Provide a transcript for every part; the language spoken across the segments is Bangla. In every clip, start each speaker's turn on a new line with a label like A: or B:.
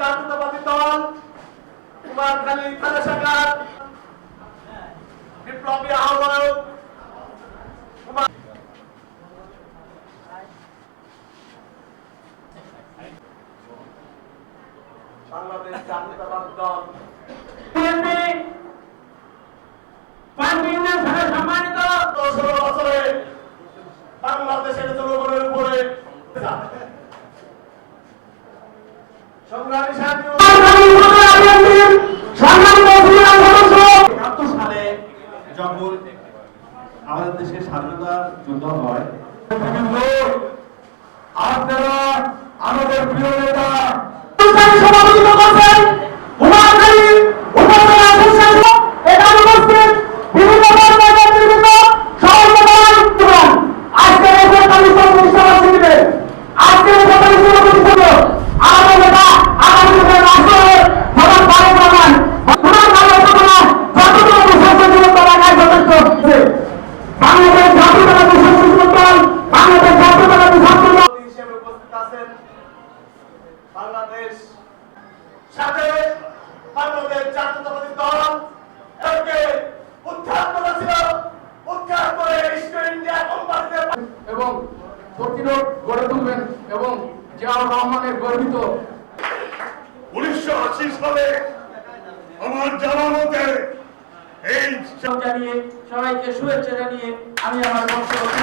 A: জাতীয়তাবাদী দল কুমারখালী থানা শাখার বিপ্লবী আহ্বায়ক বাংলাদেশ জাতীয়তাবাদী দল।
B: সম্মানিত।
A: বাংলাদেশের জনগণের উপরে সংগ্রামী সাথী
C: একাত্তর সালে যখন আমাদের দেশে স্বাধীনতা যুদ্ধ হয়।
A: আপনারা আমাদের প্রিয় নেতা।
B: সভাপতিত্ব বাংলাদেশ
A: সাথে বাংলাদেশ জাতীয়তাবাদী দল একে উদ্ধার করেছিল উদ্ধার করে ইস্ট ইন্ডিয়া কোম্পানিতে
D: এবং প্রতিরোধ গড়ে তুলবেন এবং জিয়াউর রহমানের গর্বিত
E: উনিশশো আশি সালে আমার জানা মতে এই
B: জানিয়ে সবাইকে শুভেচ্ছা জানিয়ে আমি আমার বক্তব্য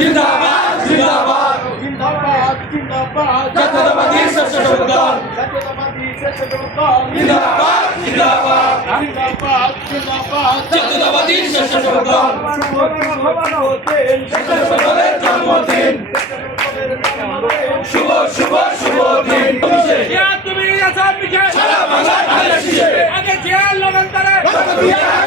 F: জিন্দাবাদ জিন্দাবাদ। জাতীয়তাবাদী শাসক দল জিন্দাবাদ জিন্দাবাদ। জাতীয়তাবাদী শাসক দল দলের জন্মদিন। শুভ শুভ শুভ দিন।
G: তুমি আসাম মিখে
F: সারা বাংলার বাংলাদেশ হিসেবে
G: আগে জিয়ার লগন তারে এই